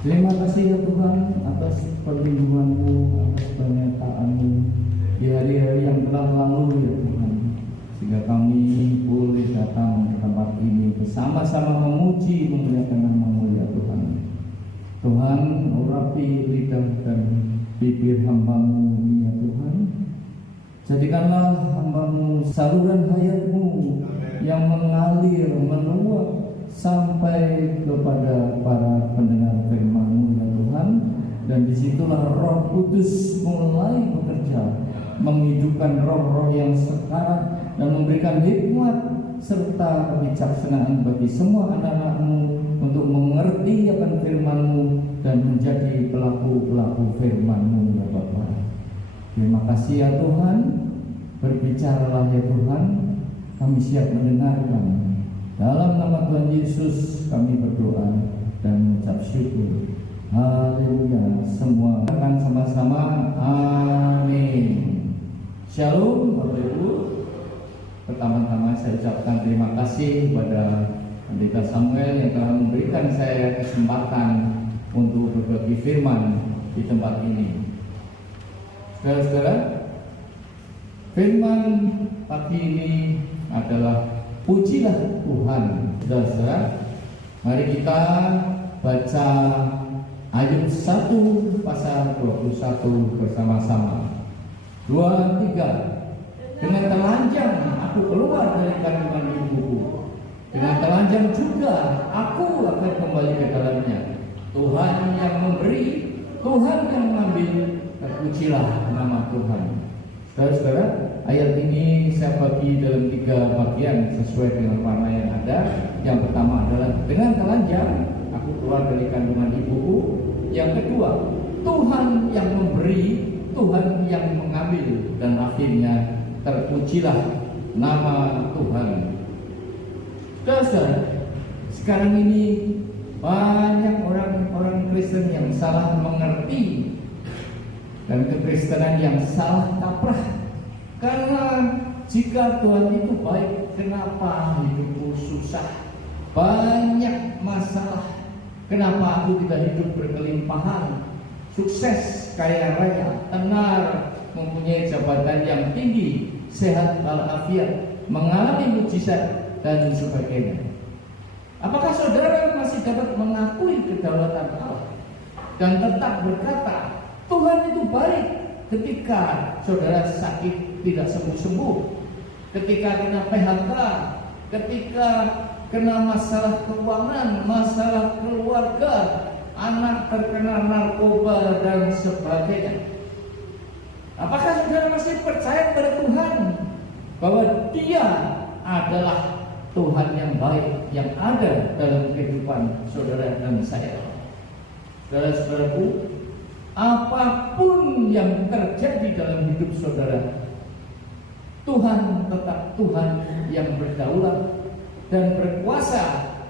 Terima kasih ya Tuhan atas perlindungan-Mu, atas penyertaan-Mu di hari-hari yang telah lalu ya Tuhan, sehingga kami boleh datang ke tempat ini bersama-sama memuji memuliakan nama-Mu ya Tuhan. Tuhan, urapi lidah dan bibir hamba-Mu ini ya Tuhan. Jadikanlah hamba-Mu saluran hayat-Mu yang mengalir, meluap sampai kepada para pendengar firman-Mu ya Tuhan. Dan disitulah Roh Kudus mulai bekerja, menghidupkan roh-roh yang sekarat dan memberikan hikmat serta kebijaksanaan bagi semua anak-anak-Mu untuk mengerti akan firman-Mu dan menjadi pelaku-pelaku firman-Mu ya Bapa. Terima kasih ya Tuhan. Berbicaralah ya Tuhan, kami siap mendengarkan. Dalam nama Tuhan Yesus kami berdoa dan mengucap syukur. Haleluya. Semua akan sama-sama amin. Shalom Bapak Ibu. Pertama-tama saya ucapkan terima kasih kepada Pendeta Samuel yang telah memberikan saya kesempatan untuk berbagi firman di tempat ini. Saudara-saudara, firman pagi ini adalah pujilah Tuhan. Saudara, mari kita baca Ayub 1 pasal 21 bersama-sama. 2, 3. Dengan telanjang aku keluar dari kandungan ibuku, dengan telanjang juga aku akan kembali ke dalamnya. Tuhan yang memberi, Tuhan yang mengambil, terpujilah nama Tuhan. Saudara-saudara, ayat ini saya bagi dalam 3 bagian sesuai dengan warna yang ada. Yang pertama adalah dengan telanjang aku keluar dari kandungan ibuku. Yang kedua, Tuhan yang memberi, Tuhan yang mengambil, dan akhirnya terpujilah nama Tuhan. Saudara, sekarang ini banyak orang-orang Kristen yang salah mengerti dan kekristenan yang salah kaprah. Karena jika Tuhan itu baik, kenapa hidupku susah? Banyak masalah. Kenapa aku tidak hidup berkelimpahan, sukses, kaya raya, tenar, mempunyai jabatan yang tinggi, sehat walafiat, mengalami mukjizat dan sebagainya? Apakah saudara masih dapat mengakui kedaulatan Allah dan tetap berkata Tuhan itu baik ketika saudara sakit tidak sembuh-sembuh, ketika kena PHK, ketika kena masalah keuangan, masalah keluarga, anak terkena narkoba dan sebagainya? Apakah saudara masih percaya pada Tuhan bahwa Dia adalah Tuhan yang baik yang ada dalam kehidupan saudara dan saya? Saudara-saudaraku, apapun yang terjadi dalam hidup saudara, Tuhan tetap Tuhan yang berdaulat dan berkuasa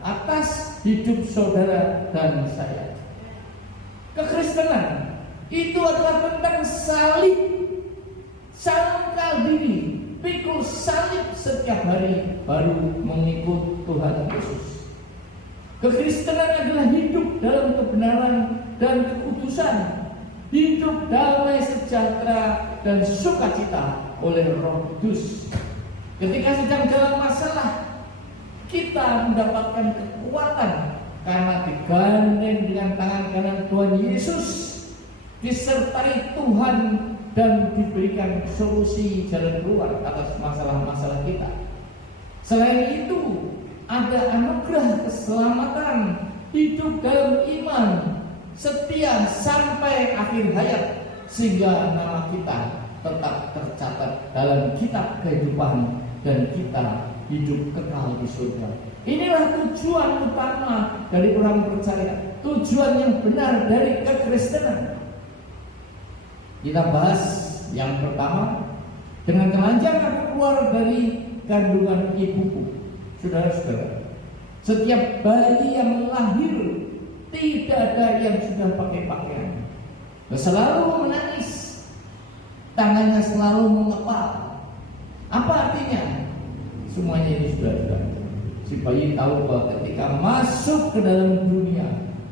atas hidup saudara dan saya. Kekristenan itu adalah tentang salib, sangkal diri, pikul salib setiap hari baru mengikut Tuhan Yesus. Kekristenan adalah hidup dalam kebenaran dan kekudusan, hidup damai sejahtera dan sukacita oleh Roh Kudus. Ketika sedang dalam masalah, kita mendapatkan kekuatan karena digandeng dengan tangan kanan Tuhan Yesus, disertai Tuhan dan diberikan solusi jalan keluar atas masalah-masalah kita. Selain itu, ada anugerah keselamatan, hidup dalam iman, setia sampai akhir hayat, sehingga nama kita tetap tercatat dalam kitab kehidupan dan kita hidup kekal di surga. Inilah tujuan utama dari orang percaya, tujuan yang benar dari kekristenan. Kita bahas yang pertama, dengan telanjang aku keluar dari kandungan ibuku. Saudara-saudara, setiap bayi yang lahir tidak ada yang sudah pakai pakaian, selalu menangis, tangannya selalu mengepal. Apa artinya? Semuanya ini sudah. Si bayi tahu bahwa ketika masuk ke dalam dunia,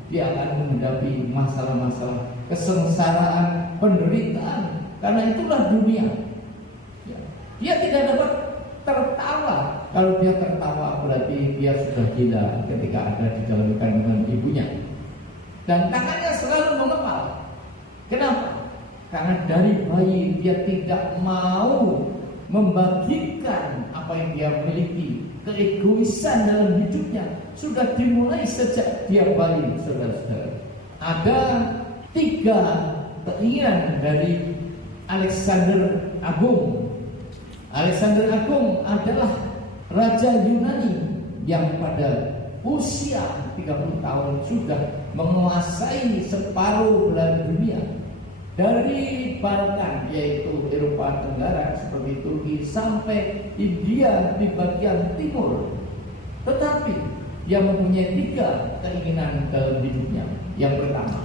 dia akan menghadapi masalah-masalah kesengsaraan, penderitaan. Karena itulah dunia. Ya. Dia tidak dapat tertawa. Kalau dia tertawa berarti dia sudah gila ketika ada di dalam kandungan ibunya. Dan tangannya selalu mengepal. Kenapa? Karena dari bayi dia tidak mau membagikan apa yang dia miliki. Keegoisan dalam hidupnya sudah dimulai sejak dia bayi, saudara-saudara. Ada 3 keinginan dari Alexander Agung. Alexander Agung adalah raja Yunani yang pada usia 30 tahun sudah menguasai separuh belahan dunia. Dari Balkan, yaitu Eropa Tenggara seperti Turki, sampai India di bagian timur. Tetapi dia mempunyai 3 keinginan dalam hidupnya. Yang pertama,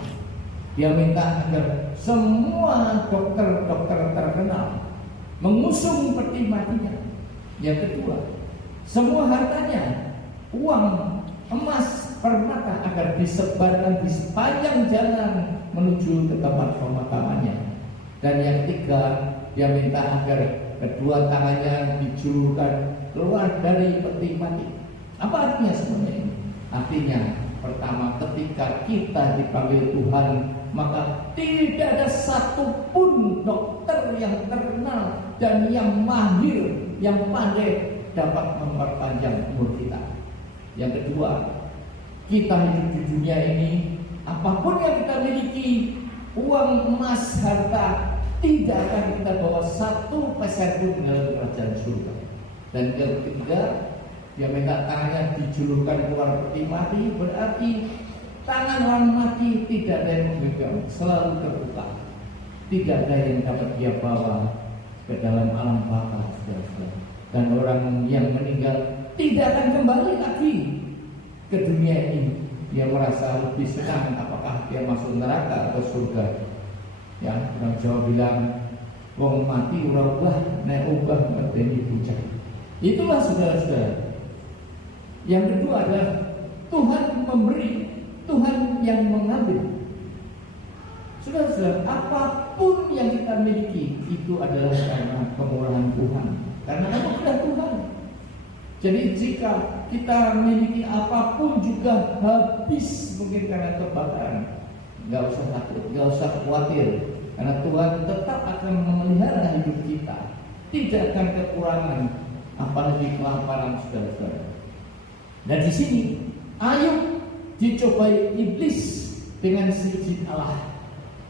dia minta agar semua dokter-dokter terkenal mengusung peti matinya. Yang kedua, semua hartanya, uang, emas, permata agar disebarkan di sepanjang jalan menuju ke tempat pemakamannya. Dan yang ketiga, dia minta agar kedua tangannya dijulurkan keluar dari peti mati. Apa artinya semuanya ini? Artinya, pertama, ketika kita dipanggil Tuhan, maka tidak ada satupun dokter yang terkenal dan yang mahir, yang pandai dapat memperpanjang umur kita. Yang kedua, kita hidup di dunia ini, apapun yang kita miliki, uang, emas, harta, tidak akan kita bawa 1% pun dalam kerajaan surga. Dan yang ketiga, dia minta tangannya dijulurkan keluar peti mati, berarti tangan orang mati tidak ada yang memegang, selalu terbuka. Tidak ada yang dapat dia bawa ke dalam alam baka, saudara-saudara. Dan orang yang meninggal tidak akan kembali lagi ke dunia ini. Dia merasa lebih senang apakah dia masuk neraka atau surga. Ya, orang Jawa bilang, wong mati ora ubah, nek ubah medeni puncak. Itulah saudara-saudara. Yang kedua adalah Tuhan memberi, Tuhan yang mengambil. Saudara-saudara, apapun yang kita miliki itu adalah karena kemurahan Tuhan, karena anugerah Tuhan. Jadi jika kita memiliki apapun juga habis mungkin karena kebakaran, nggak usah takut, nggak usah khawatir, karena Tuhan tetap akan memelihara hidup kita. Tidak akan kekurangan, apalagi kelaparan, saudara-saudara. Dan di sini Ayub dicobai iblis dengan seizin Allah,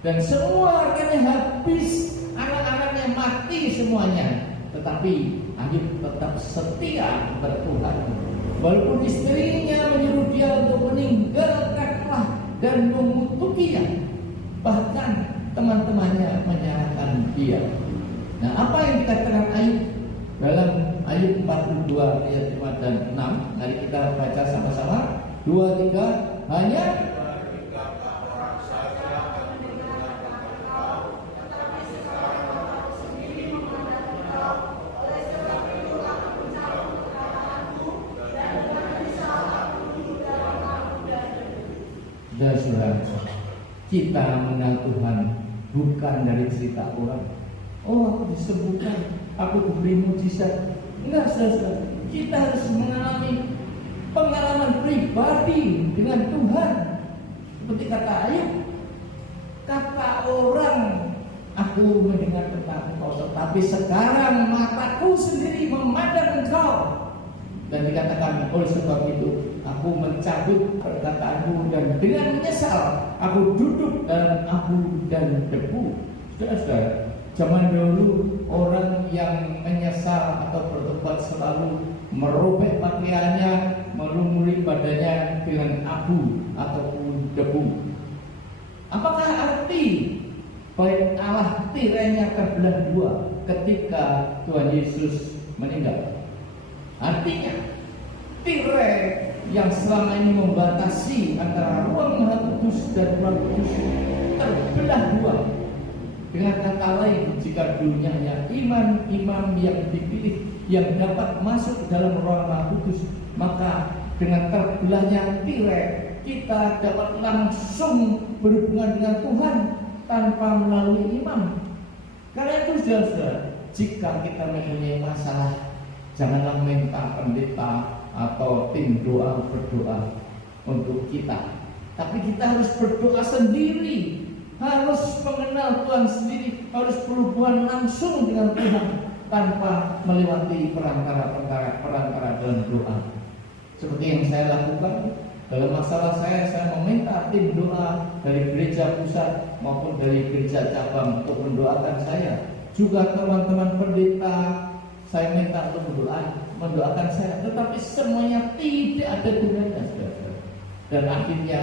dan semua hartanya habis, anak-anaknya mati semuanya. Tetapi Ayub tetap setia kepada Tuhan. Walaupun istrinya menyuruh dia untuk meninggalkan Allah dan mengutukinya, bahkan teman-temannya menyalahkan dia. Nah, apa yang dikatakan Ayub dalam Ayub 42 ayat 5 dan 6? Mari kita baca sama-sama. 2, 3. Hanya saudara, kita mengenal Tuhan bukan dari cerita orang. Oh, aku disembuhkan, aku diberi mujizat. Enggak, saudara. Kita harus mengalami pengalaman pribadi dengan Tuhan. Seperti kata Ayub, kata orang, aku mendengar tentang Engkau, tetapi sekarang mataku sendiri memandang Engkau. Dan dikatakan, oleh sebab itu aku mencabut perkataanku, dan dengan menyesal aku duduk dalam abu dan debu. Saudara-saudara, zaman dahulu orang yang menyesal atau bertobat selalu merobek pakaiannya, melumuri badannya dengan abu ataupun debu. Apakah arti bait Allah tirainya terbelah dua ketika Tuhan Yesus meninggal? Artinya tirai yang selama ini membatasi antara ruang Maha Kudus dan ruang kudus terbelah dua. Dengan kata lain, jika dulunya hanya imam-imam yang dipilih yang dapat masuk ke dalam ruang Maha Kudus, maka dengan terbelahnya tirai kita dapat langsung berhubungan dengan Tuhan tanpa melalui imam. Karena itu saudara, jika kita mempunyai masalah, janganlah minta pendeta atau tim doa berdoa untuk kita, tapi kita harus berdoa sendiri, harus mengenal Tuhan sendiri, harus berhubungan langsung dengan Tuhan tanpa melewati perantara dalam doa. Seperti yang saya lakukan dalam masalah saya meminta tim doa dari gereja pusat maupun dari gereja cabang untuk mendoakan saya. Juga teman-teman pendeta saya minta untuk mendoakan saya, tetapi semuanya tidak ada gunanya, saudara. Dan akhirnya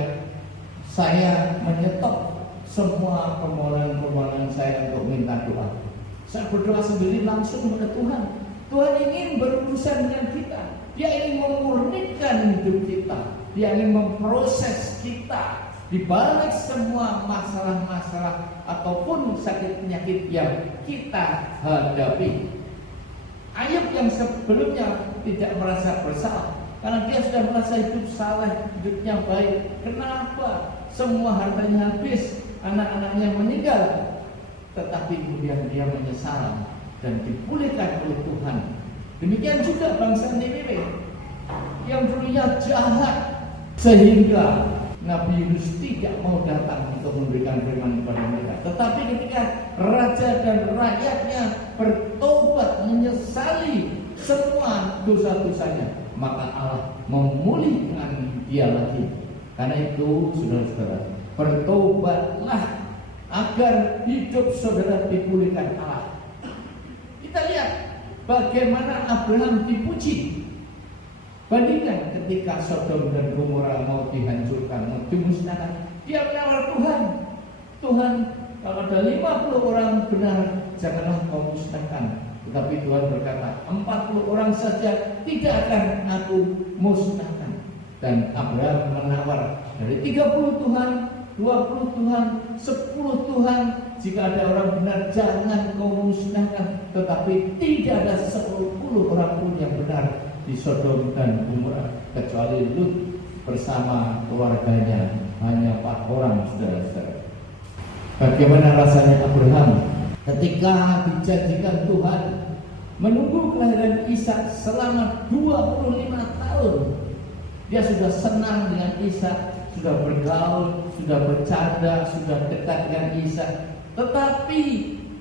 saya menyetop semua permohonan saya untuk minta doa. Saya berdoa sendiri langsung kepada Tuhan. Tuhan ingin berurusan dengan kita. Dia ingin memurnikan hidup kita. Dia ingin memproses kita di balik semua masalah-masalah ataupun sakit penyakit yang kita hadapi. Ayub yang sebelumnya tidak merasa bersalah karena dia sudah merasa hidup saleh, hidupnya baik. Kenapa semua hartanya habis, anak-anaknya meninggal? Tetapi kemudian dia menyesal dan dipulihkan oleh Tuhan. Demikian juga bangsa Niniwe yang dulunya jahat, sehingga Nabi Yunus tidak mau datang untuk memberikan firman kepada mereka. Tetapi ketika raja dan rakyatnya bertobat, menyesali semua dosa-dosanya, maka Allah memulihkan dia lagi. Karena itu, saudara-saudara, bertobatlah agar hidup saudara dipulihkan Allah. Kita lihat bagaimana Abraham dipuji. Bandingkan ketika Sodom dan Gomora mau dihancurkan, mau dimusnahkan, dia menawar Tuhan. Tuhan, kalau ada 50 orang benar, janganlah kau musnahkan. Tetapi Tuhan berkata, 40 orang saja tidak akan aku musnahkan. Dan Abraham menawar dari 30 Tuhan, 20 Tuhan, 10 Tuhan. Jika ada orang benar, jangan kau musnahkan. Tetapi tidak ada 10 orang pun yang benar di Sodom dan Gomora, kecuali Lut bersama keluarganya, hanya 4 orang, saudara-saudara. Bagaimana rasanya Abraham ketika dijanjikan Tuhan menunggu kelahiran Ishak selama 25 tahun. Dia sudah senang dengan Ishak, sudah bergaul, sudah bercanda, sudah dekat dengan Ishak. Tetapi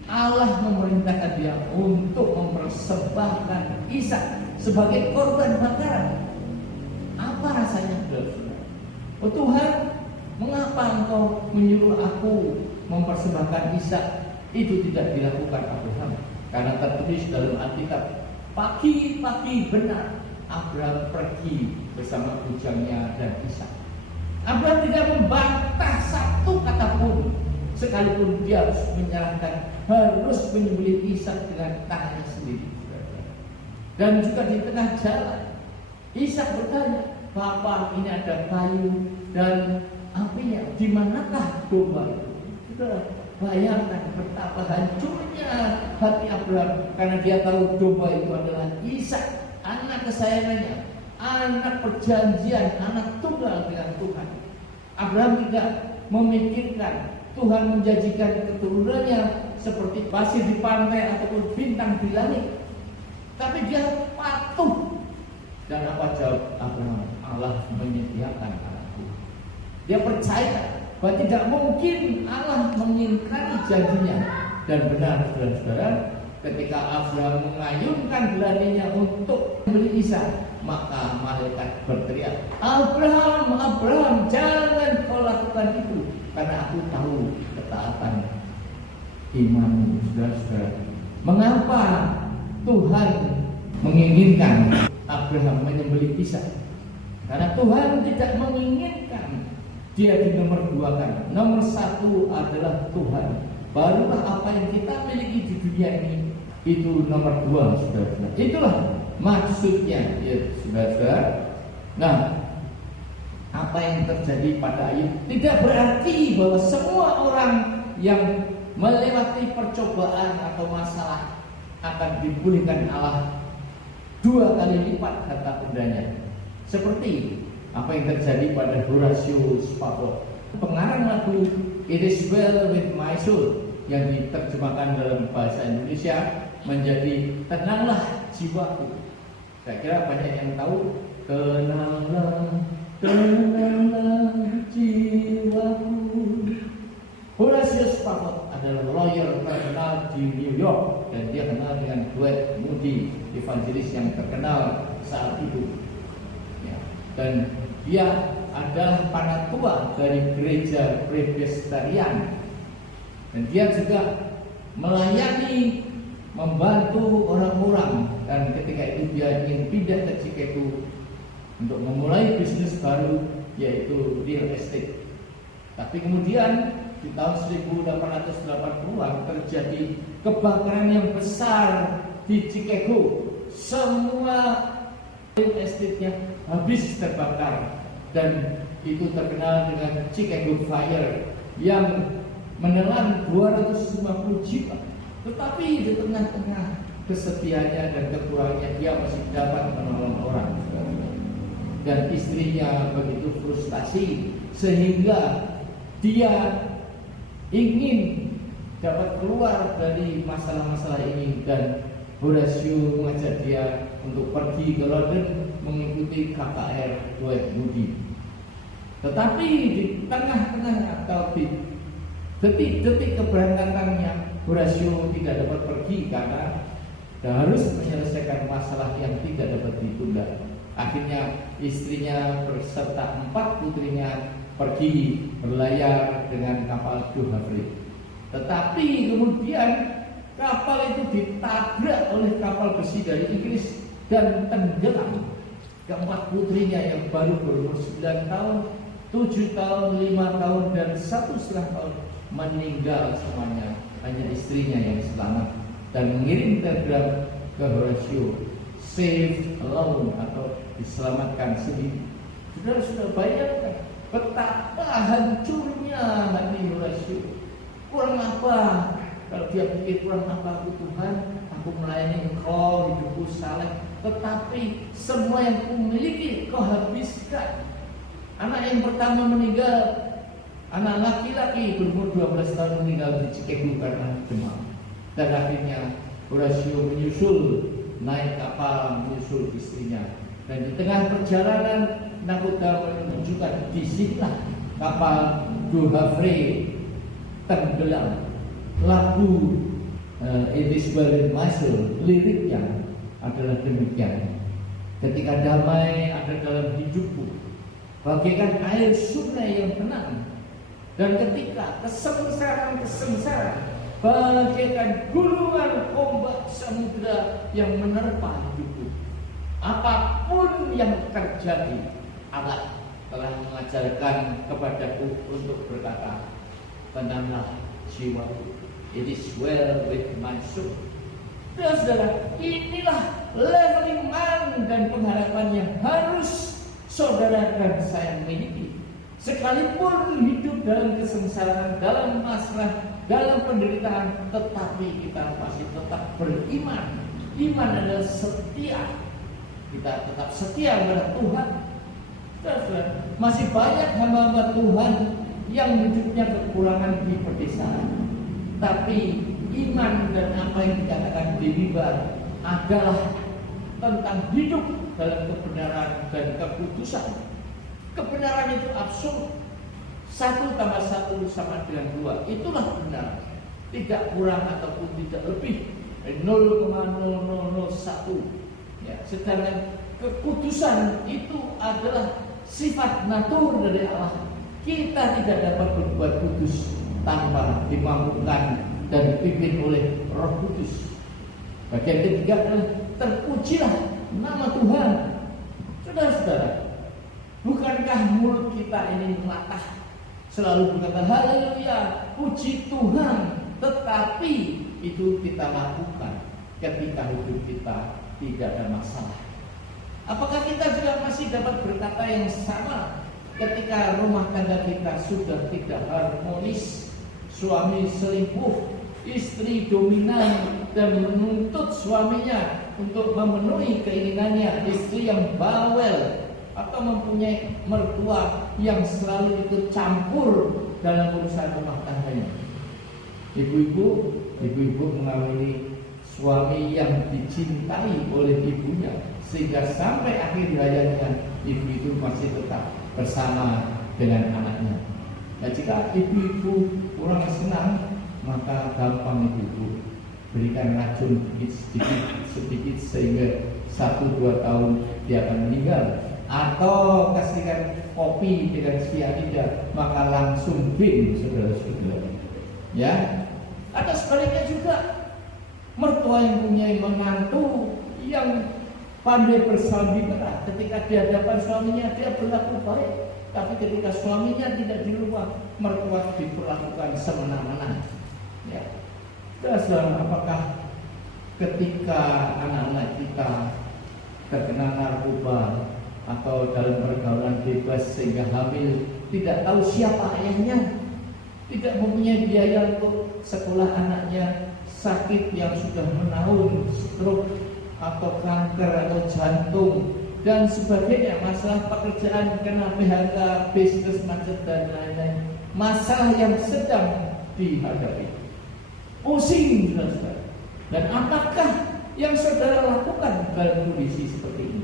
Allah memerintahkan dia untuk mempersembahkan Ishak sebagai korban bakaran. Apa rasanya, saudara? Oh Tuhan, mengapa Engkau menyuruh aku mempersembahkan Ishak? Itu tidak dilakukan Abraham, karena tertulis dalam Alkitab, pagi-pagi benar Abraham pergi bersama bujangnya dan Ishak. Abraham tidak membantah satu kata pun, sekalipun dia harus menyerahkan, harus menyembelih Ishak dengan tangannya sendiri. Dan juga di tengah jalan, Ishak bertanya, Bapak, ini ada kayu dan apinya, di manakah domba itu? Sudah bayangkan betapa hancurnya hati Abraham, karena dia tahu domba itu adalah Ishak, anak kesayangannya, anak perjanjian, anak tunggal dengan Tuhan. Abraham tidak memikirkan Tuhan menjanjikan keturunannya seperti pasir di pantai ataupun bintang di langit. Tapi dia patuh. Dan apa jawab Abraham? Allah menyediakan anakku. Dia percaya bahwa tidak mungkin Allah mengingkari janjinya. Dan benar, saudara-saudara, ketika Abraham mengayunkan belaninya untuk membeli Ishak, maka malaikat berteriak, Abraham, Abraham, jangan kau lakukan itu, karena aku tahu ketaatan imanmu. Saudara-saudara, mengapa Tuhan menginginkan Abraham menyembelih Ishak? Karena Tuhan tidak menginginkan dia di nomor 2 kan. Nomor 1 adalah Tuhan. Barulah apa yang kita miliki di dunia ini itu nomor 2, saudara-saudara. Itulah maksudnya, ya saudara-saudara. Nah, apa yang terjadi pada Ayub tidak berarti bahwa semua orang yang melewati percobaan atau masalah akan dipulihkan Allah 2 kali lipat harta bendanya. Seperti apa yang terjadi pada Horatio Spafford. Pengarang lagu It Is Well With My Soul yang diterjemahkan dalam bahasa Indonesia menjadi Tenanglah Jiwaku. Saya kira banyak yang tahu. Tenanglah, tenanglah jiwaku. Horatio Spafford adalah lawyer terkenal di New York, dan dia kenal dengan Dwight Moody, evangelis yang terkenal saat itu. Ya. Dan dia adalah panatua dari gereja Presbyterian, dan dia juga melayani, membantu orang-orang. Dan ketika itu dia ingin pindah ke Chicago untuk memulai bisnis baru, yaitu real estate. Tapi kemudian di tahun 1880-an terjadi kebakaran yang besar di Chicago. Semua real estate-nya habis terbakar, dan itu terkenal dengan Chicago Fire yang menelan 250 jiwa. Tetapi di tengah-tengah kesedihannya dan kekurangannya, dia masih dapat menolong orang. Dan istrinya begitu frustasi sehingga dia ingin dapat keluar dari masalah-masalah ini, dan Horatio mengajak dia untuk pergi ke London mengikuti KKR Dwight Moody. Tetapi di tengah-tengah atau di detik-detik keberangkatannya, Horatio tidak dapat pergi karena harus menyelesaikan masalah yang tidak dapat ditunda. Akhirnya istrinya berserta 4 putrinya pergi berlayar dengan kapal De Havre. Tetapi kemudian kapal itu ditabrak oleh kapal besi dari Inggris dan tenggelam. Keempat putrinya yang baru berumur 9 tahun, 7 tahun, 5 tahun, dan 1,5 tahun meninggal semuanya. Hanya istrinya yang selamat, dan mengirim telegram ke Horatio, "Save alone," atau diselamatkan sendiri. Sudah bayangkan betapa hancurnya hati Horatio. Kurang apa? Kalau dia pikir kurang apa aku Tuhan, aku melayani Engkau, hidupku saleh, tetapi semua yang kumiliki Kau habiskan. Anak yang pertama meninggal, anak laki-laki berumur 12 tahun meninggal di Chicago karena demam. Dan akhirnya Horatio menyusul, naik kapal menyusul istrinya. Dan di tengah perjalanan nakoda menunjukkan di sinilah kapal De Havre tenggelam. Lagu It Is Well With My Soul, liriknya adalah demikian. Ketika damai ada dalam hidupku, bagaikan air sungai yang tenang. Dan ketika kesengsaraan bagaikan gulungan ombak samudera yang menerpa hidupku. Apapun yang terjadi, Allah telah mengajarkan kepadaku untuk berkata, "Tenanglah jiwaku, it is well with my soul." Saudara, inilah leveling man dan pengharapan yang harus saudara dan saya miliki. Sekalipun hidup dalam kesengsaraan, dalam masalah, dalam penderitaan, tetapi kita masih tetap beriman. Iman adalah setia. Kita tetap setia kepada Tuhan. Masih banyak hamba-hamba Tuhan yang hidupnya kekurangan di pedesaan, tapi iman dan apa yang dikatakan di mimbar adalah tentang hidup dalam kebenaran dan keputusan. Kebenaran itu absurd. 1 tambah 1 sama dengan 2. Itulah benar. Tidak kurang ataupun tidak lebih. 0,0001. Ya, sedangkan kekudusan itu adalah sifat natur dari Allah. Kita tidak dapat berbuat kudus tanpa dimampukan dan dipimpin oleh Roh Kudus. Bagian ketiga adalah terpujilah nama Tuhan. Saudara-saudara, bukankah mulut kita ini melatah selalu berkata haleluya, puji Tuhan, tetapi itu kita lakukan ketika hidup kita tidak ada masalah. Apakah kita juga masih dapat berkata yang sama ketika rumah tangga kita sudah tidak harmonis, suami selingkuh, istri dominan dan menuntut suaminya untuk memenuhi keinginannya, istri yang bawel atau mempunyai mertua yang selalu ikut campur dalam urusan rumah tangganya. Ibu-ibu mengawini suami yang dicintai oleh ibunya, sehingga sampai akhir hayatnya ibu itu masih tetap bersama dengan anaknya. Nah, jika ibu-ibu kurang senang, maka gampang ibu berikan racun sedikit sehingga 1-2 tahun dia akan meninggal, atau kasihkan kopi dengan sianida maka langsung bin, saudara-saudara. Ya, atau sebaliknya juga mertua yang punya menantu yang pandai bersandiwara, ketika di hadapan suaminya dia berlaku baik, tapi ketika suaminya tidak di rumah, mertua diperlakukan semena-mena. Ya, dan apakah ketika anak-anak kita terkena narkoba atau dalam pergaulan bebas sehingga hamil, tidak tahu siapa ayahnya, tidak mempunyai biaya untuk sekolah anaknya, sakit yang sudah menahun, stroke atau kanker atau jantung dan sebagainya, masalah pekerjaan kena PHK, bisnis macet dan lain-lain, masalah yang sedang dihadapi, pusing saudara. Dan apakah yang saudara lakukan dalam kondisi seperti ini?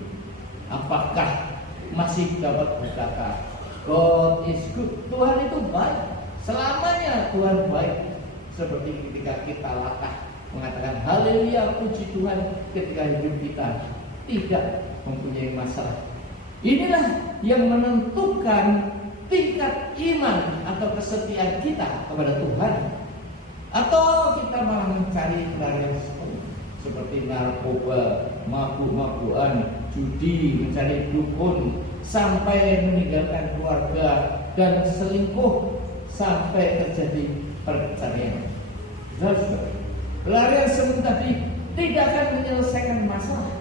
Apakah masih dapat berkata God is good, Tuhan itu baik, selamanya Tuhan baik, seperti ketika kita latah mengatakan haleluya puji Tuhan ketika hidup kita tidak mempunyai masalah? Inilah yang menentukan tingkat iman atau kesetiaan kita kepada Tuhan. Atau kita malah mencari pelarian seperti narkoba, mabuk-mabukan, judi, mencari dukun, sampai meninggalkan keluarga dan selingkuh sampai terjadi perceraian. Pelarian semu tadi tidak akan menyelesaikan masalah.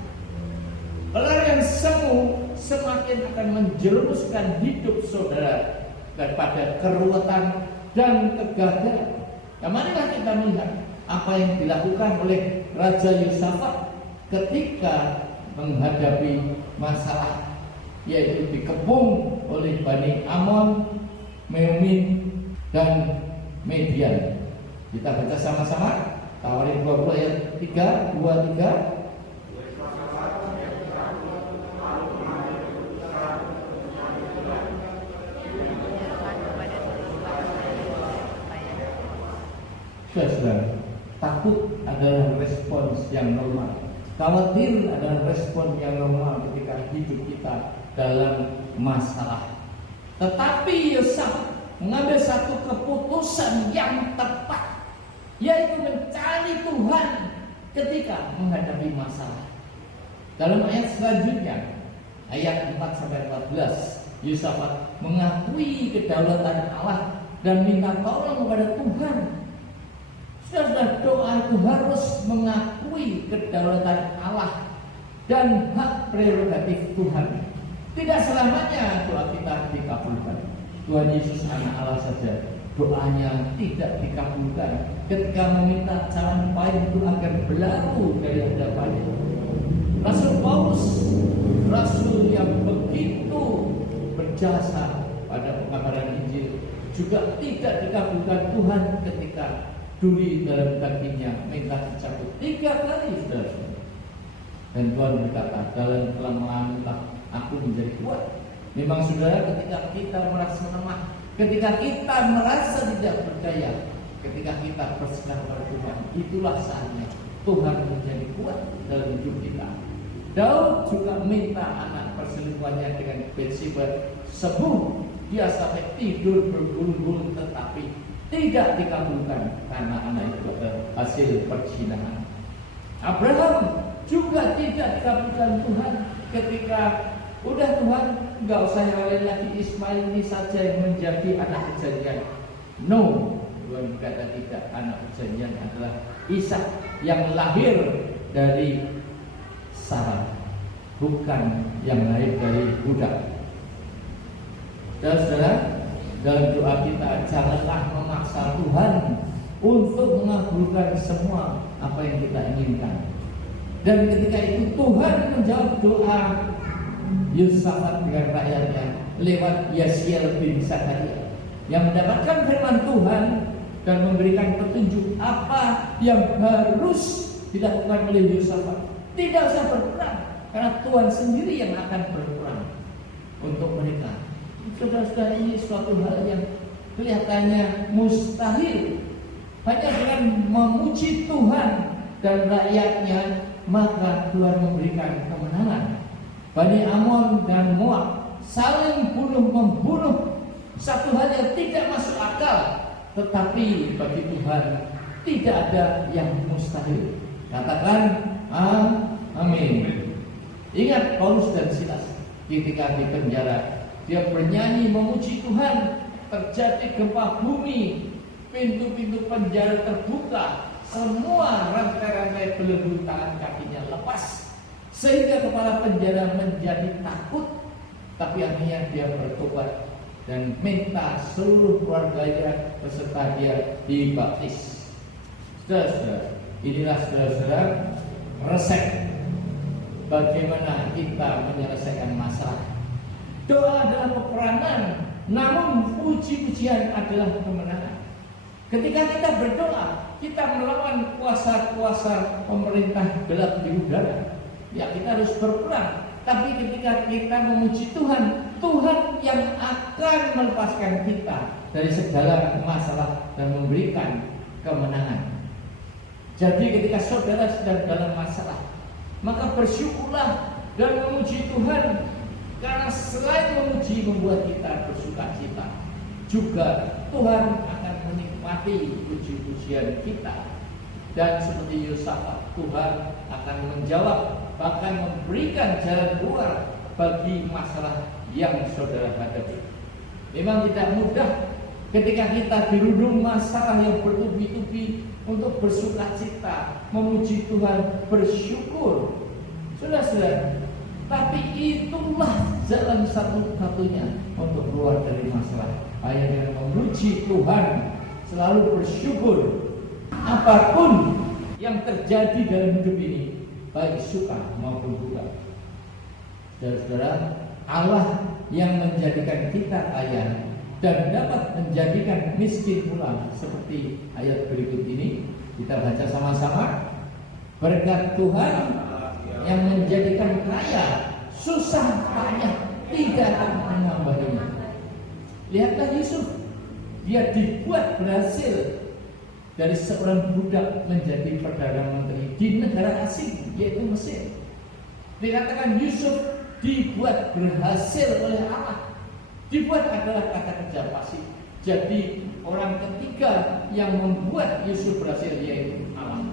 Pelarian semu semakin akan menjerumuskan hidup saudara daripada keruwetan dan kegagalan. Nah, marilah kita melihat apa yang dilakukan oleh Raja Yosafat ketika menghadapi masalah, yaitu dikepung oleh Bani Amon, Meuni, dan Median. Kita baca sama-sama Tawarin 20 ayat 3, 2-3. Saudara, takut adalah respons yang normal. Khawatir adalah respon yang normal ketika hidup kita dalam masalah. Tetapi Yosafat mengambil satu keputusan yang tepat, yaitu mencari Tuhan ketika menghadapi masalah. Dalam ayat selanjutnya, ayat 4-14, Yosafat mengakui kedaulatan Allah dan minta tolong kepada Tuhan. Sudah doa itu harus mengakui kedaulatan Allah dan hak prerogatif Tuhan. Tidak selamanya doa kita dikabulkan. Tuhan Yesus anak Allah saja doanya tidak dikabulkan ketika meminta jalan pahit itu agar berlalu dari hadapannya. Rasul Paulus, rasul yang begitu berjasa pada pengabaran Injil, juga tidak dikabulkan Tuhan ketika duri dalam kakinya minta dicabut 3 kali, saudara. Dan Tuhan berkata, dalam kelemahanlah aku menjadi kuat. Memang saudara, ketika kita merasa lemah, ketika kita merasa tidak berdaya, ketika kita berserah kepada Tuhan, itulah saatnya Tuhan menjadi kuat dalam hidup kita. Daud juga minta anak perselingkuhannya dengan Bathsheba sembuh. Dia sampai tidur bergulung-gulung, tetapi tidak dikabulkan karena anak itu adalah hasil perzinahan. Abraham juga tidak dikabulkan Tuhan ketika udah Tuhan nggak usah nyalain lagi Ismail ini saja yang menjadi anak perjanjian. No, Tuhan berkata tidak, anak perjanjian adalah Ishak yang lahir dari Sarah, bukan yang lahir dari budak. Dan saudara, dalam doa kita janganlah memaksa Tuhan untuk mengabulkan semua apa yang kita inginkan. Dan ketika itu Tuhan menjawab doa Yosafat dengan rakyatnya lewat Yasiel bin Zakaria yang mendapatkan firman Tuhan dan memberikan petunjuk apa yang harus dilakukan oleh Yosafat. Tidak usah berperang, karena Tuhan sendiri yang akan berperang untuk mereka. Saudara-saudara, ini suatu hal yang kelihatannya mustahil. Hanya dengan memuji Tuhan dan rakyatnya, maka Tuhan memberikan kemenangan. Bani Amon dan Moab saling bunuh-membunuh, satu hal yang tidak masuk akal, tetapi bagi Tuhan tidak ada yang mustahil. Katakan amin. Ingat Paulus dan Silas ketika di penjara, dia bernyanyi memuji Tuhan. Terjadi gempa bumi, pintu-pintu penjara terbuka, semua rantai-rantai belenggu tangan kakinya lepas, sehingga kepala penjara menjadi takut. Tapi akhirnya dia bertobat dan minta seluruh keluarganya beserta dia dibaptis. Saudara-saudara, inilah saudara-saudara resep bagaimana kita menyelesaikan masalah. Doa adalah peperangan, namun puji-pujian adalah kemenangan. Ketika kita berdoa, kita melawan kuasa-kuasa pemerintah gelap di udara. Ya, kita harus berperang. Tapi ketika kita memuji Tuhan, Tuhan yang akan melepaskan kita dari segala masalah dan memberikan kemenangan. Jadi ketika saudara sedang dalam masalah, maka bersyukurlah dan memuji Tuhan. Karena selain memuji membuat kita bersuka-cita, juga Tuhan akan menikmati puji-pujian kita. Dan seperti Yosafat, Tuhan akan menjawab, bahkan memberikan jalan keluar bagi masalah yang saudara hadapi. Memang tidak mudah ketika kita dirundung masalah yang bertubi-tubi untuk bersukacita, memuji Tuhan, bersyukur. Saudara-saudara, tapi itulah jalan satu-satunya untuk keluar dari masalah. Hanya dengan memuji Tuhan, selalu bersyukur. Apapun yang terjadi dalam hidup ini, baik suka maupun duka. Saudara-saudara, Allah yang menjadikan kita kaya dan dapat menjadikan miskin pula, seperti ayat berikut ini. Kita baca sama-sama. Berkat Tuhan yang menjadikan kaya, susah payah tidak akan menambahinya. Lihatlah Yusuf, dia dibuat berhasil dari seorang budak menjadi perdana menteri di negara asing, yaitu Mesir. Dikatakan Yusuf dibuat berhasil oleh Allah. Dibuat adalah kata kerja pasif. Jadi orang ketiga yang membuat Yusuf berhasil yaitu Allah.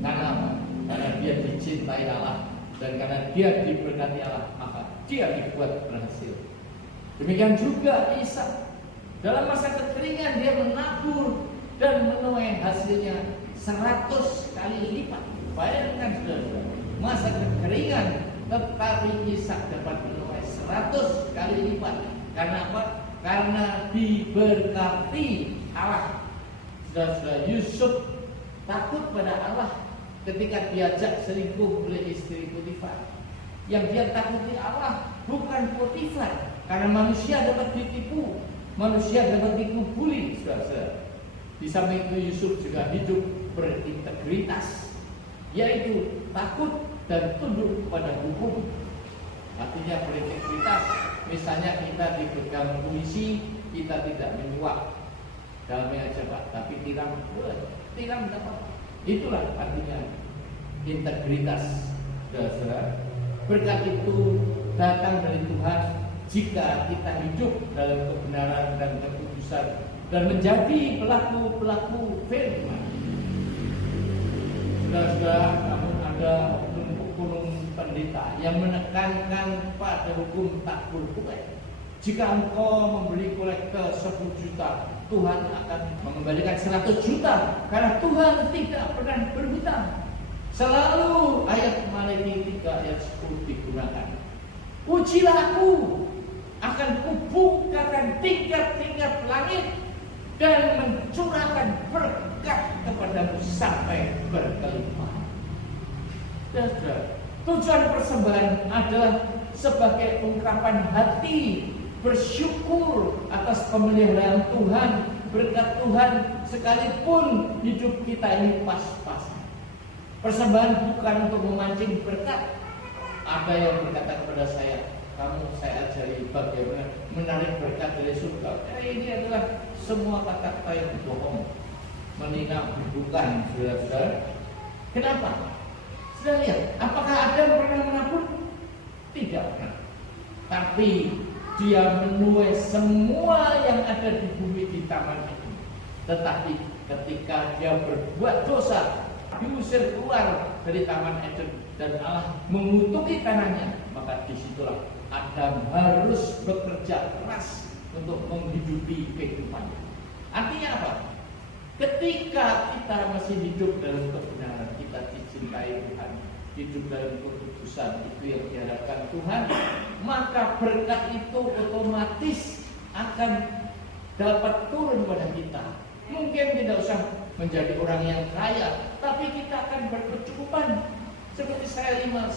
Karena apa? Karena dia dicintai Allah dan karena dia diberkati Allah, maka dia dibuat berhasil. Demikian juga Ishak, dalam masa kekeringan dia menabur dan menuai hasilnya 100 kali lipat. Bayangkan saudara, masa kekeringan tetapi Ishak dapat menuai 100 kali lipat. Karena apa? Karena diberkati Allah. Saudara, Yusuf takut pada Allah ketika diajak selingkuh oleh istri Potifar. Yang dia takuti Allah bukan Potifar, karena manusia dapat ditipu, manusia dapat dikubuli. Saudara, di samping itu Yusuf juga hidup berintegritas, yaitu takut dan tunduk kepada hukum. Artinya berintegritas, misalnya kita dipegang polisi, kita tidak menyuap, dalamnya aja Pak, tapi tiram dapat. Itulah artinya integritas. Saudara, berkat itu datang dari Tuhan jika kita hidup dalam kebenaran dan kekudusan dan menjadi pelaku-pelaku firman. Saudara, namun ada oknum pendeta yang menekankan pada hukum tak berbuat. Jika engkau memberi kolektor 10 juta, Tuhan akan mengembalikan 100 juta, karena Tuhan tidak pernah berhutang. Selalu ayat Maleakhi 3 ayat 10 digunakan. Pujilah aku, akan kubukakan tingkat-tingkat langit dan mencurahkan berkat kepadamu sampai berkelimpahan. Tujuan persembahan adalah sebagai ungkapan hati bersyukur atas pemeliharaan Tuhan, berkat Tuhan, sekalipun hidup kita ini pas-pasan. Persembahan bukan untuk memancing berkat. Ada yang berkata kepada saya, kamu saya ajari bagaimana menarik berkat dari surga. Ini adalah semua kata-kata yang bohong, menghina, bukan, saudara-saudara. Kenapa? Sudah lihat, apakah Adam pernah menabur? Tidak pernah. Tapi dia menuai semua yang ada di bumi di taman itu. Tetapi ketika dia berbuat dosa, diusir keluar dari taman Eden dan Allah mengutuki tanahnya, maka disitulah Adam harus bekerja keras untuk menghidupi kehidupannya. Artinya apa? Ketika kita masih hidup dalam kebenaran, kita dicintai Tuhan, hidup dalam kekudusan, itu yang diharapkan Tuhan, maka berkat itu otomatis akan dapat turun pada kita. Mungkin tidak usah menjadi orang yang kaya, tapi kita akan berkecukupan. Seperti saya 19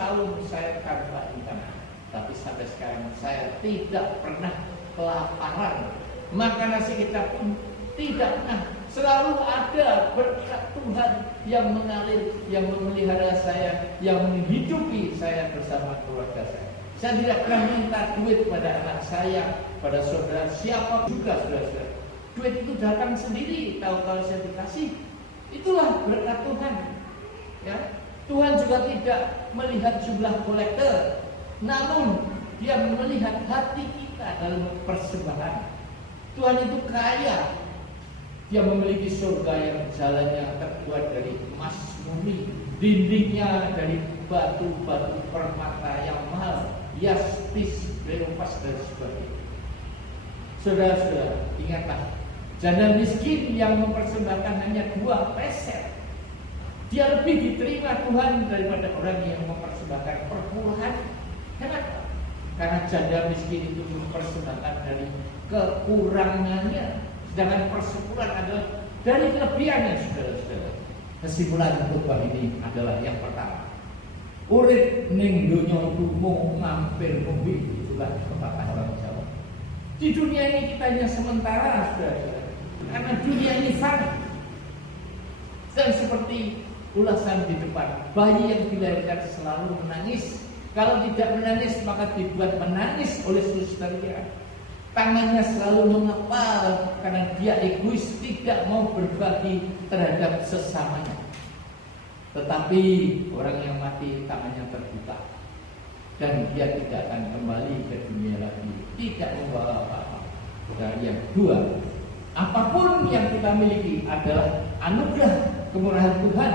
tahun saya tanpa income, tapi sampai sekarang saya tidak pernah kelaparan. Makan nasi kita pun tidak pernah. Selalu ada berkat Tuhan yang mengalir, yang memelihara saya, yang menghidupi saya bersama keluarga saya. Saya tidak pernah minta duit pada anak saya, pada saudara, siapa juga saudara-saudara. Duit itu datang sendiri, tahu kalau saya dikasih. Itulah berkat Tuhan. Ya, Tuhan juga tidak melihat jumlah kolektor, namun Dia melihat hati kita dalam persembahan. Tuhan itu kaya. Dia memiliki surga yang jalannya terbuat dari emas murni, dindingnya dari batu-batu permata yang mahal, yaspis, beropas dan sebagainya. Saudara-saudara, ingatlah, janda miskin yang mempersembahkan hanya 2 peser, dia lebih diterima Tuhan daripada orang yang mempersembahkan perpuluhan. Kenapa? Karena janda miskin itu mempersembahkan dari kekurangannya, sedangkan persepuluhan adalah dari kelebihannya, saudara-saudara. Kesimpulan khotbah ini adalah yang pertama, urip ning donya iku mung mampir ngombe, itulah pepatah orang Jawa. Di dunia ini kita hanya sementara, saudara-saudara, karena dunia ini fana. Dan seperti ulasan di depan, bayi yang dilahirkan selalu menangis. Kalau tidak menangis maka dibuat menangis oleh susternya. Tangannya selalu mengepal karena dia egois, tidak mau berbagi terhadap sesamanya. Tetapi orang yang mati tangannya terbuka dan dia tidak akan kembali ke dunia lagi, tidak membawa apa-apa. Dan yang kedua, apapun yang kita miliki adalah anugerah kemurahan Tuhan.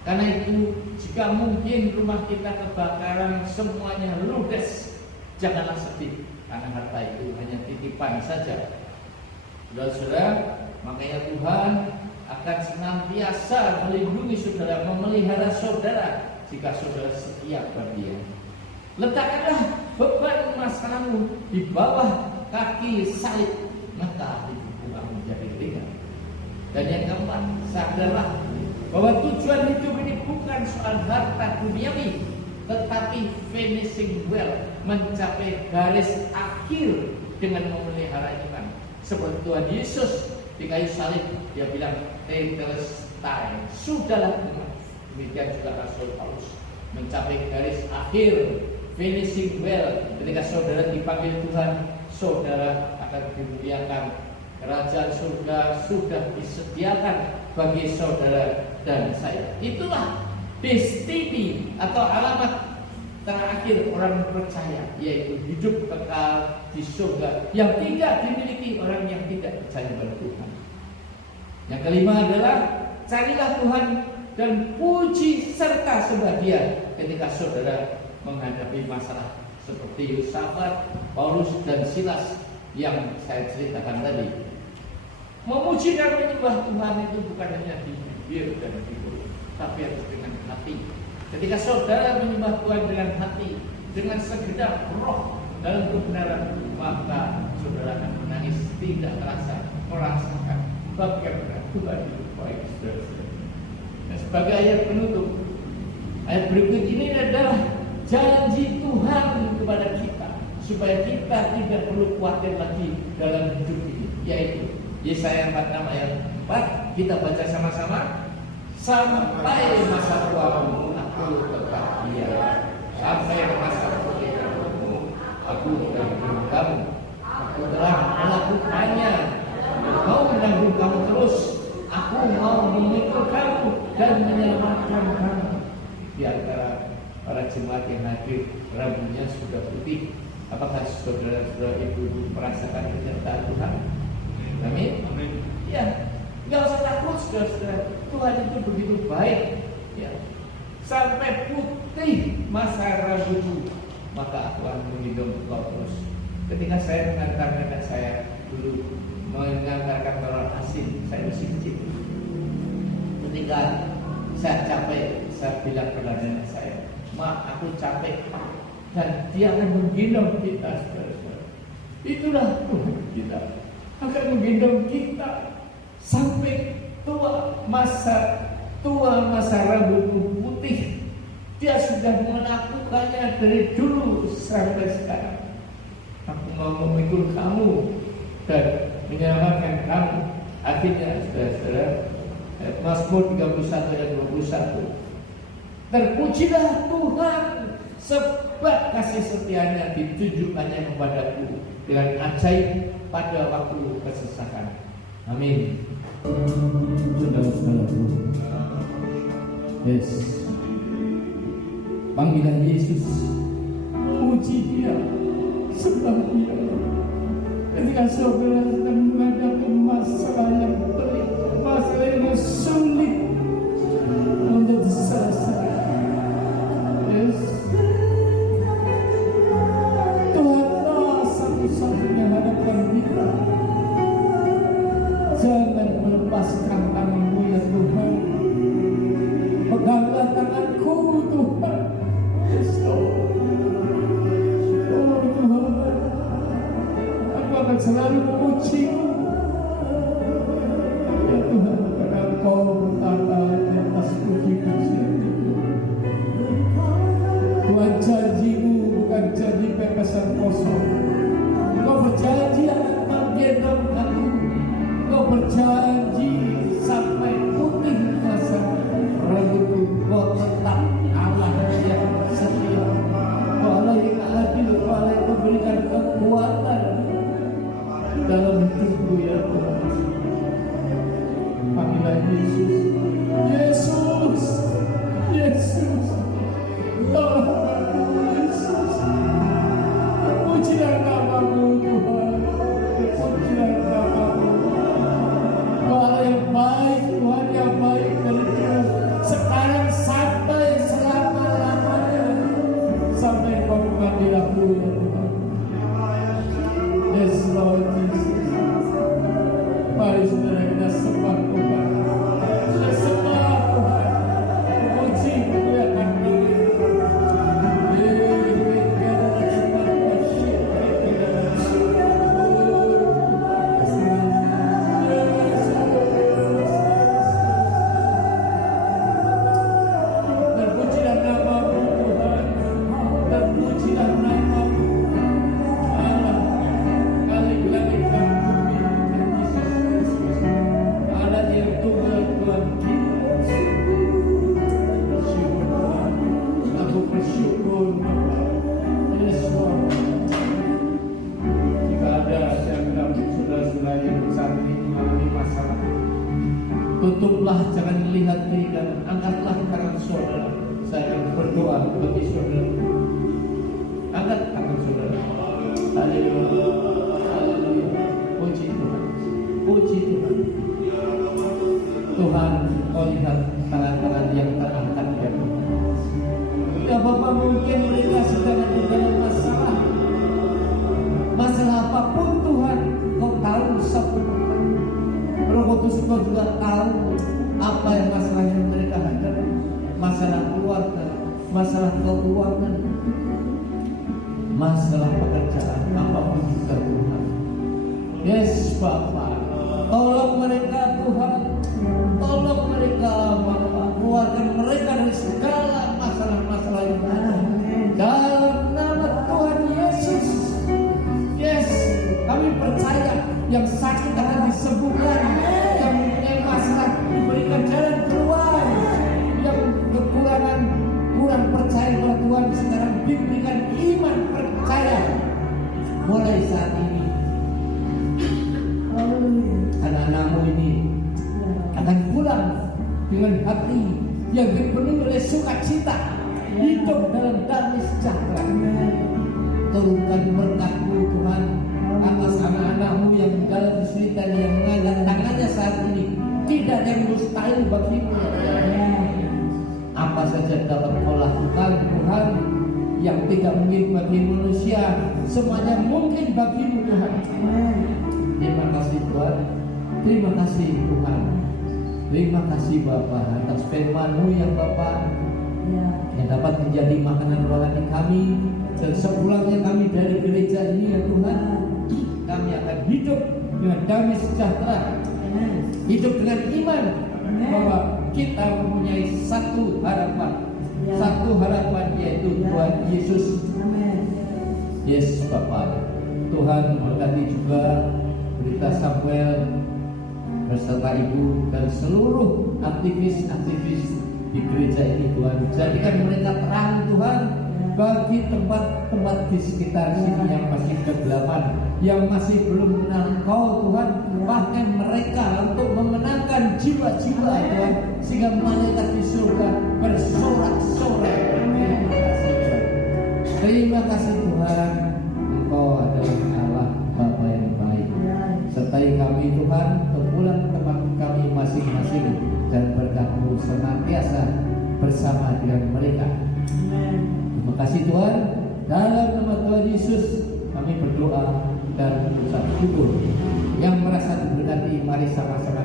Karena itu, jika mungkin rumah kita kebakaran semuanya ludes, janganlah sedih, karena harta itu hanya titipan saja. Saudara-saudara, makanya Tuhan akan senantiasa melindungi saudara, memelihara saudara jika saudara setia kepada Dia. Letakkanlah beban masalahmu di bawah kaki salib, maka hidupmu akan menjadi ringan. Dan yang keempat, sadarlah bahwa tujuan hidup ini bukan soal harta duniawi, tetapi finishing well, mencapai garis akhir dengan memelihara iman. Seperti Tuhan Yesus di kayu salib, Dia bilang tetelestai, sudahlah teman. Demikian juga Rasul Paulus mencapai garis akhir, finishing well. Ketika saudara dipanggil Tuhan, saudara akan dimuliakan. Kerajaan surga sudah disediakan bagi saudara dan saya. Itulah destiny atau alamat terakhir orang percaya, yaitu hidup kekal di surga yang tidak dimiliki orang yang tidak percaya pada Tuhan. Yang kelima adalah carilah Tuhan dan puji serta sembah Dia ketika saudara menghadapi masalah seperti Yosafat, Paulus dan Silas yang saya ceritakan tadi. Memuji dan menyembah Tuhan itu bukan hanya di bibir dan di mulut, tapi harus dengan hati. Ketika saudara menyembah Tuhan dengan hati, dengan segenap roh dalam kebenaran, maka saudara akan menangis tidak terasa, merasakan bagaimana Tuhan itu baik, saudara-saudara. Dan sebagai ayat penutup, ayat berikut ini adalah janji Tuhan kepada kita supaya kita tidak perlu khawatir lagi dalam hidup ini, yaitu Yesaya 46 ayat 4. Kita baca sama-sama. Sampai masa tuamu aku tetap dia, sampai masa pernikahanmu aku menanggung kamu. Aku telah melakukannya, mau menanggung kamu terus. Aku mau memikul kamu dan menyelamatkan kamu. Di antara para jemaat yang hadir, rambutnya sudah putih. Apakah saudara-saudara ibu merasakan penyertaan Tuhan? Amin. Ya, nggak usah takut saudara-saudara. Tuhan itu begitu baik. Ya, sampai putih masa rambutmu, maka aku akan menghidup engkau terus. Ketika saya mengantar anak saya dulu mengantarkan orang asing, saya masih kecil. Ketika saya capek, saya bilang kepada anak saya, "Ma, aku capek." Dan dia akan menggendong kita, saudara-saudara. Itulah Tuhan kita, akan menggendong kita sampai tua masa rambutmu putih. Dia sudah melakukannya dari dulu sampai sekarang. Aku mau memikul kamu dan menyelamatkan kamu. Akhirnya saudara-saudara, Mazmur 31 ayat 21. Terpujilah Tuhan sebab kasih setianya ditunjukkannya kepadaku dengan ajaib pada waktu kesesakan. Amin. Saudara-saudaraku, yes, panggilan Yesus, puji Dia, sebab Dia. Ketika saudara sedang menghadapi masalah yang pelik, masalah yang sulit untuk diselesaikan, yes, Tuhanlah satu-satunya harapan kita. Jangan melepaskan tanganmu ya Tuhan. Peganglah tanganku Tuhan. Yes, Lord. Oh Tuhan, aku akan selalu memuji-Mu. Ya Tuhan, karena Engkau berkata di atas puji-puji. Tuhan, janji-Mu bukan janji pepesan kosong. Engkau berjanji akan menggendong aku. Kau berjanji sampai putih masa rambutku. Kau tetap Allah yang setia. Kau Allah yang adil. Kau Allah yang memberikan kekuatan dalam hidupku ya Tuhan. Panggilan Yesus, Yesus, Yesus, tolong aku Yesus. Pujilah nama-Mu Tuhan. Pujilah nama-Mu. Tuhan yang baik, Tuhan yang baik dari Tuhan sekarang sampai selama-lamanya, sampai Kau mengambil aku ya Tuhan. Yes Lord Jesus. Mari saudara kita sembah Tuhan. Kita sembah Tuhan. Puji kemuliaan tutuplah, jangan melihat kiri kanan, angkatlah tangan saudara. Saya akan berdoa bagi saudara. Angkat tangan saudara. Haleluya, haleluya. Puji Tuhan, puji Tuhan. Tuhan, Kau lihat tangan-tangan yang terangkat ya Tuhan. Ya Bapak, mungkin mereka sedang ada dalam masalah apapun Tuhan, Kau tahu sebetulnya. Roh Kudus Kau juga tahu apa yang masalah yang mereka hadapi, masalah keluarga, masalah keuangan, masalah pekerjaan, apapun juga Tuhan. Yes Bapak, tolong mereka Tuhan, tolong mereka Bapak, keluarkan mereka dari segala masalah-masalah yang ada. dengan hati yang dipenuhi oleh sukacita, hidup dalam damai sejahtera. Turunkan berkat-Mu Tuhan atas anak-anak-Mu yang dalam kesulitan, yang mengangkat tangannya saat ini. Tidak ada yang mustahil bagi-Mu. Apa saja dapat Kau lakukan Tuhan, yang tidak mungkin bagi manusia, semuanya mungkin bagi-Mu Tuhan. Terima kasih Tuhan. Terima kasih Tuhan. Terima kasih Bapa atas firman-Mu yang Bapa, yang dapat menjadi makanan rohani kami. Dan sepulangnya kami dari gereja ini ya Tuhan, kami akan hidup dengan damai sejahtera, hidup dengan iman bahwa kita mempunyai satu harapan yaitu Tuhan Yesus. Yes Bapak, Tuhan berkati juga Berita Samuel beserta Ibu dan seluruh aktivis-aktivis di gereja ini Tuhan. Jadikan mereka terang Tuhan bagi tempat-tempat di sekitar sini yang masih kegelapan, yang masih belum mengenal Kau Tuhan. Bahkan mereka untuk memenangkan jiwa-jiwa Tuhan, sehingga malaikat di surga bersorak-sorak. Terima kasih Tuhan, Engkau adalah Allah Bapa yang baik. Sertai kami Tuhan untuk pulang ke tempat kami masing-masing, dan berkat-Mu senantiasa bersama dengan mereka. Terima kasih Tuhan. Dalam nama Tuhan Yesus kami berdoa dan mengucap syukur. Yang merasa diberkati, mari sama-sama